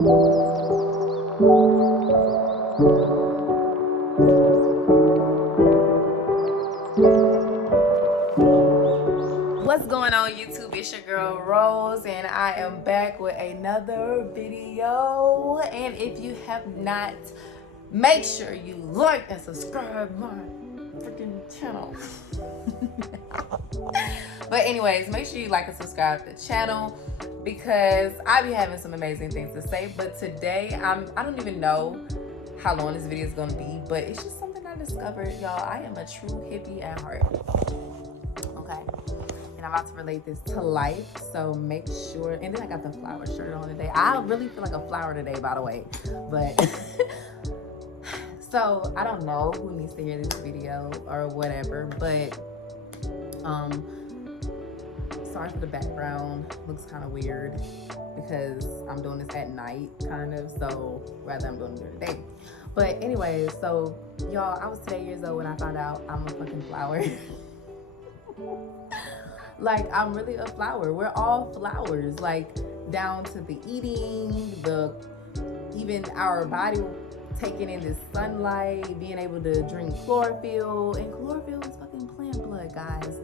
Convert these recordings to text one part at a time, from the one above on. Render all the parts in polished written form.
What's going on YouTube? It's your girl Rose and I am back with another video. And if you have not, make sure you like and subscribe my freaking channel. But anyways, make sure you like and subscribe to the channel because I be having some amazing things to say. But today I don't even know how long this video is gonna be, but it's just something I discovered, y'all. I am a true hippie at heart. Okay. And I'm about to relate this to life, so make sure. And then I got the flower shirt on today. I really feel like a flower today, by the way. But so I don't know who needs to hear this video or whatever, but sorry for the background. Looks kind of weird because I'm doing this at night, kind of. So rather I'm doing it during the day. But anyways, so y'all, I was 10 years old when I found out I'm a fucking flower. Like, I'm really a flower. We're all flowers, like down to the eating, even our body taking in the sunlight, being able to drink chlorophyll, and chlorophyll is fucking plant blood, guys.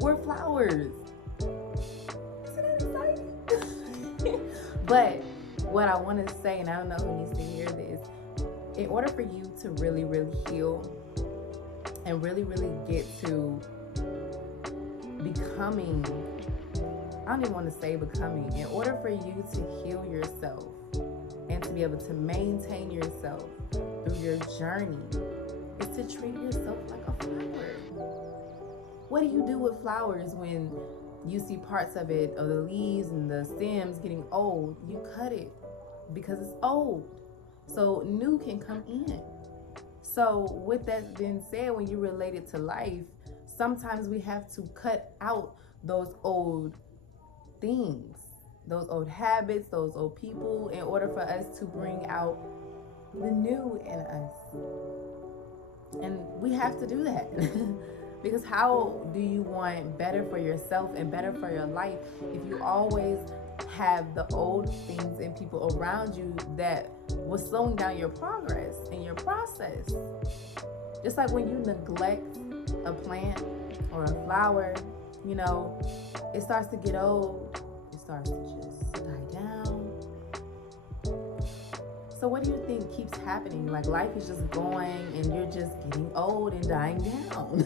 We're flowers. Isn't that exciting? But what I want to say, and I don't know who needs to hear this, in order for you to really, really heal and really, really get to becoming, I don't even want to say becoming, in order for you to heal yourself and to be able to maintain yourself through your journey, is to treat yourself like a flower. What do you do with flowers when you see parts of it, of the leaves and the stems getting old? You cut it because it's old, so new can come in. So with that being said, when you relate it to life, sometimes we have to cut out those old things, those old habits, those old people, in order for us to bring out the new in us. And we have to do that. Because how do you want better for yourself and better for your life if you always have the old things and people around you that was slowing down your progress and your process? Just like when you neglect a plant or a flower, you know, it starts to get old. It starts to just die down. So what do you think keeps happening? Like, life is just going and you're just getting old and dying down.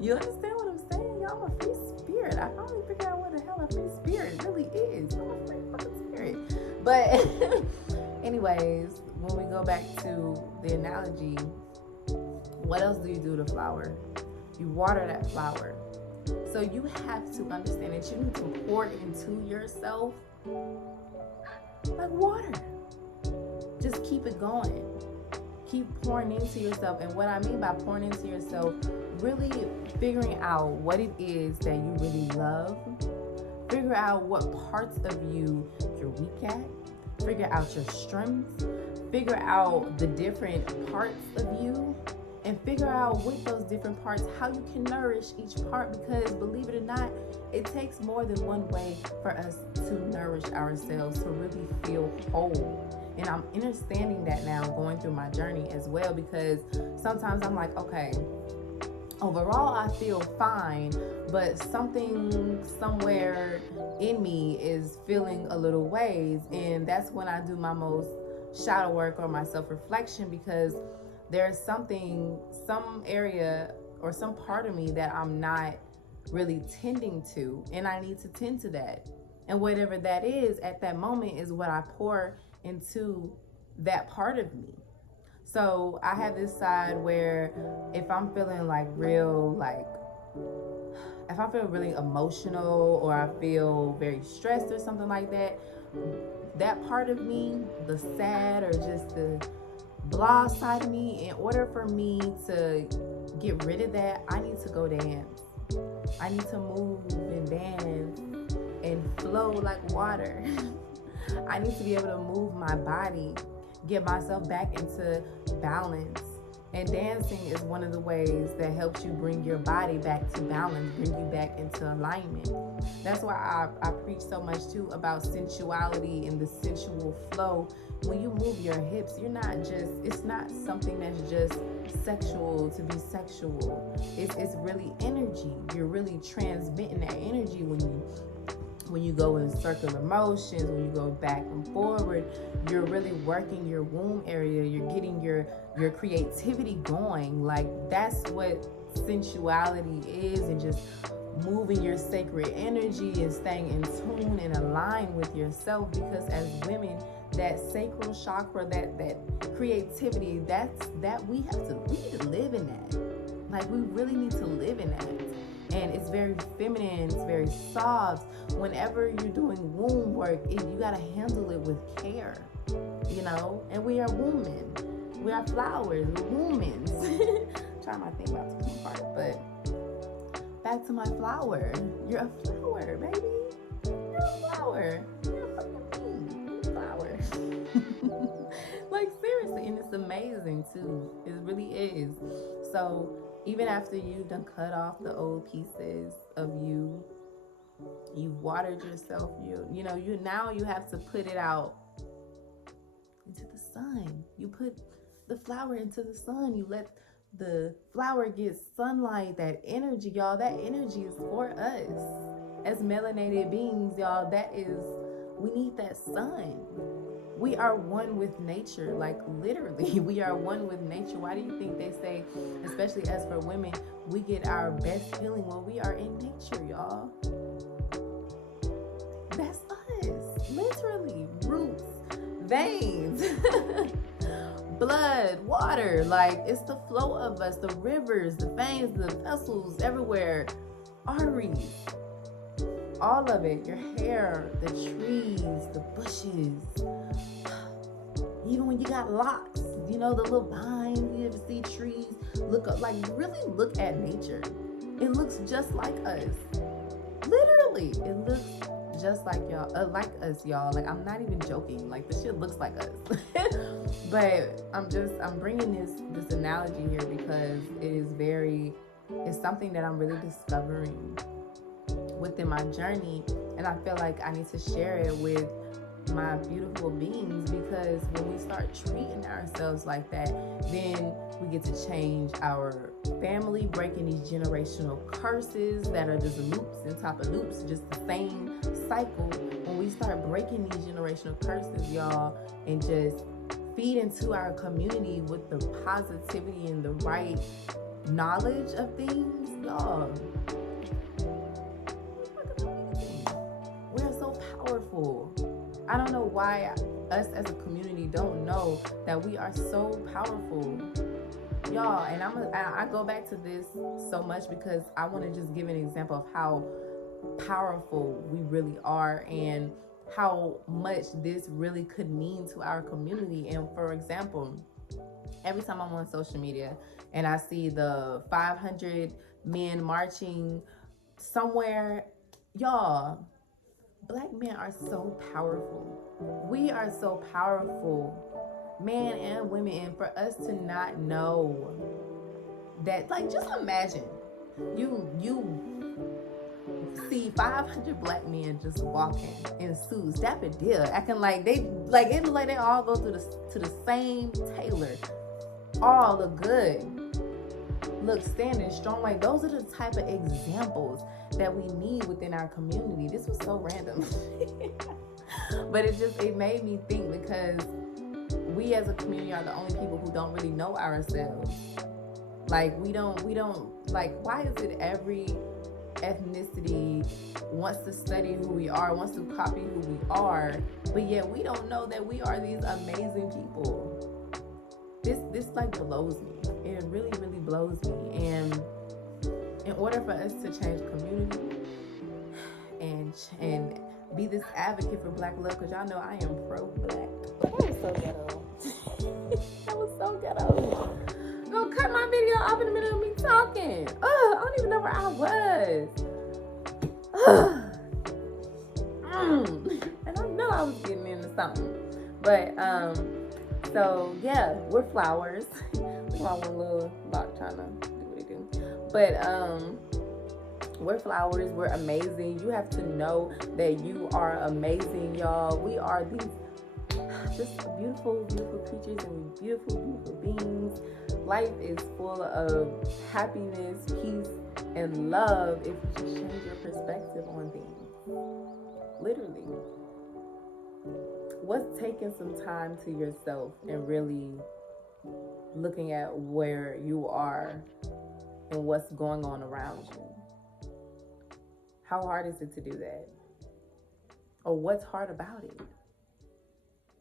You understand what I'm saying? Y'all, I'm a free spirit. I finally figured out what the hell a free spirit really is. I'm a free fucking spirit. But anyways, when we go back to the analogy, what else do you do to flower? You water that flower. So you have to understand that you need to pour into yourself like water. Just keep it going. Keep pouring into yourself. And what I mean by pouring into yourself, really figuring out what it is that you really love. Figure out what parts of you you're weak at. Figure out your strengths. Figure out the different parts of you. And figure out with those different parts how you can nourish each part, because believe it or not, it takes more than one way for us to nourish ourselves to really feel whole. And I'm understanding that now going through my journey as well, because sometimes I'm like, okay, overall I feel fine, but something somewhere in me is feeling a little ways. And that's when I do my most shadow work or my self-reflection, because there's some area or some part of me that I'm not really tending to, and I need to tend to that. And whatever that is at that moment is what I pour into that part of me. So I have this side where if I'm feeling if I feel really emotional or I feel very stressed or something like that, that part of me, the sad or just the blah side of me, in order for me to get rid of that, I need to go dance. I need to move and dance and flow like water. I need to be able to move my body, get myself back into balance, And dancing is one of the ways that helps you bring your body back to balance, bring you back into alignment. That's why I preach so much too about sensuality and the sensual flow. When you move your hips, it's not something that's just sexual to be sexual. It's really energy. You're really transmitting that energy when you go in circular motions, when you go back and forward. You're really working your womb area. You're getting your creativity going. Like, that's what sensuality is, and just moving your sacred energy and staying in tune and aligned with yourself. Because as women, that sacral chakra, that creativity, we need to live in that. Like, we really need to live in that. And it's very feminine, it's very soft. Whenever you're doing womb work, you gotta handle it with care, And we are women. We are flowers. We're women. Trying my thing about to come apart, but back to my flower. You're a flower, baby. You're a flower. You're a fucking flower. Like, seriously, and it's amazing too. It really is. So even after you've done cut off the old pieces of you, you've watered yourself, you have to put it out into the sun. You put the flower into the sun. You let the flower get sunlight, that energy, y'all. That energy is for us as melanated beings, y'all. We need that sun. We are one with nature, like literally, we are one with nature. Why do you think they say, especially as for women, we get our best healing when we are in nature, y'all? That's us, literally. Roots, veins, blood, water. Like, it's the flow of us, the rivers, the veins, the vessels everywhere, arteries, all of it. Your hair, the trees, the bushes. Even when you got locks, the little vines, you ever see trees? Really look at nature. It looks just like us. Literally, it looks just like us, y'all. Like, I'm not even joking. Like, this shit looks like us. But I'm bringing this analogy here because it's something that I'm really discovering within my journey, and I feel like I need to share it with my beautiful beings, because when we start treating ourselves like that, then we get to change our family, breaking these generational curses that are just loops on top of loops, just the same cycle. When we start breaking these generational curses, y'all, and just feed into our community with the positivity and the right knowledge of things, y'all, we're so powerful. I don't know why us as a community don't know that we are so powerful, y'all. And I go back to this so much because I want to just give an example of how powerful we really are and how much this really could mean to our community. And for example, every time I'm on social media and I see the 500 men marching somewhere, y'all, Black men are so powerful. We are so powerful, men and women. And for us to not know that, like, just imagine you see 500 Black men just walking in suits, dapper deal, acting like it looks like they all go to the same tailor, all look good, look standing strong. Like, those are the type of examples that we need within our community. This was so random. But it made me think, because we as a community are the only people who don't really know ourselves. Like, we don't like, why is it every ethnicity wants to study who we are, wants to copy who we are, but yet we don't know that we are these amazing people? This like blows me. It really, really blows me. And in order for us to change community and be this advocate for Black love, because y'all know I am pro-Black. That was so ghetto. That was so ghetto. Gonna cut my video off in the middle of me talking. I don't even know where I was. And I know I was getting into something. But So yeah, we're flowers. Look at my one little lock trying to do what it do. But we're flowers. We're amazing. You have to know that you are amazing, y'all. We are these just beautiful, beautiful creatures and beautiful, beautiful beings. Life is full of happiness, peace, and love if you just change your perspective on things. Literally. What's taking some time to yourself and really looking at where you are and what's going on around you? How hard is it to do that? Or what's hard about it?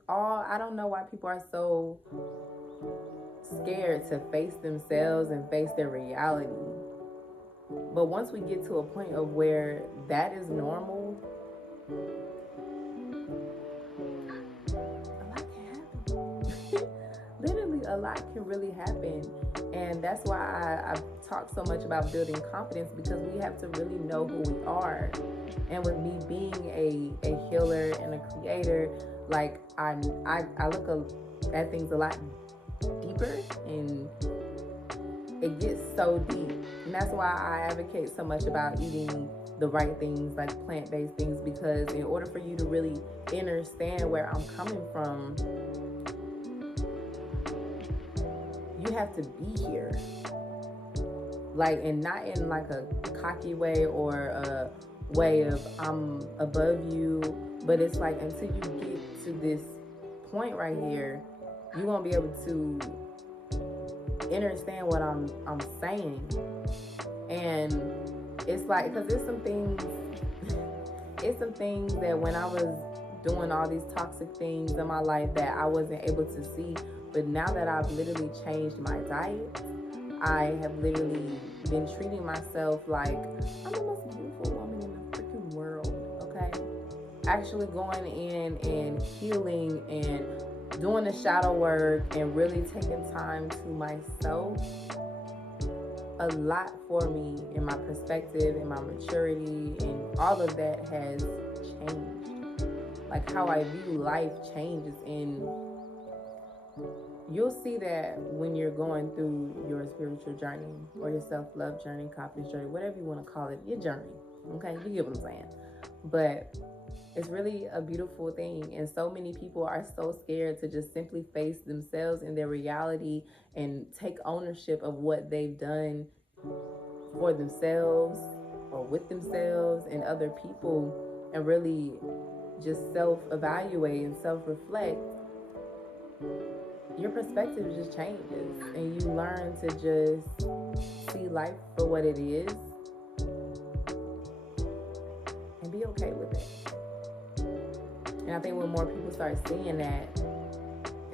I don't know why people are so scared to face themselves and face their reality. But once we get to a point of where that is normal, a lot can happen. Literally, a lot can really happen. And that's why I talk so much about building confidence, because we have to really know who we are. And with me being a healer and a creator, like I look at things a lot deeper, and it gets so deep. And that's why I advocate so much about eating the right things, like plant-based things, because in order for you to really understand where I'm coming from, you have to be here. Like, and not in like a cocky way or a way of I'm above you, but it's like until you get to this point right here, you won't be able to understand what I'm saying. And it's like, because it's some things that when I was doing all these toxic things in my life that I wasn't able to see, but now that I've literally changed my diet, I have literally been treating myself like I'm the most beautiful woman in the freaking world, okay? Actually going in and healing and doing the shadow work and really taking time to myself, a lot for me in my perspective, in my maturity, and all of that has changed. Like how I view life changes, and you'll see that when you're going through your spiritual journey or your self-love journey, confidence journey, whatever you want to call it, your journey, okay? You get what I'm saying. But it's really a beautiful thing, and so many people are so scared to just simply face themselves and their reality and take ownership of what they've done for themselves or with themselves and other people, and really just self-evaluate and self-reflect. Your perspective just changes, and you learn to just see life for what it is and be okay with it. And I think when more people start seeing that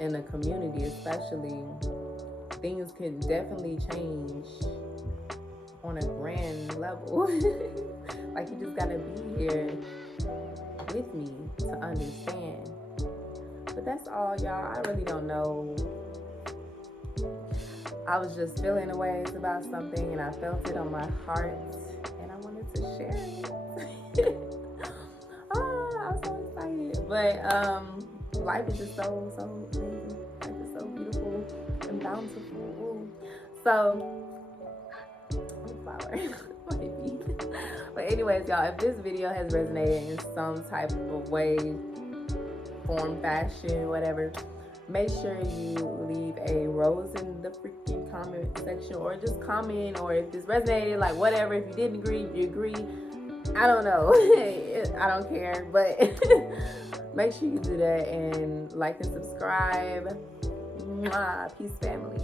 in the community especially, things can definitely change on a grand level. Like, you just gotta be here with me to understand. But that's all, y'all. I really don't know. I was just feeling the ways about something, and I felt it on my heart, and I wanted to share it. I'm so excited. But life is just so amazing. Life is so beautiful and bountiful. So, flower. Maybe. But anyways, y'all, if this video has resonated in some type of way, form, fashion, whatever, make sure you leave a rose in the freaking comment section, or just comment, or if this resonated, like whatever. If you didn't agree, if you agree, I don't know. I don't care, but make sure you do that, and like and subscribe. Mwah. Peace, family.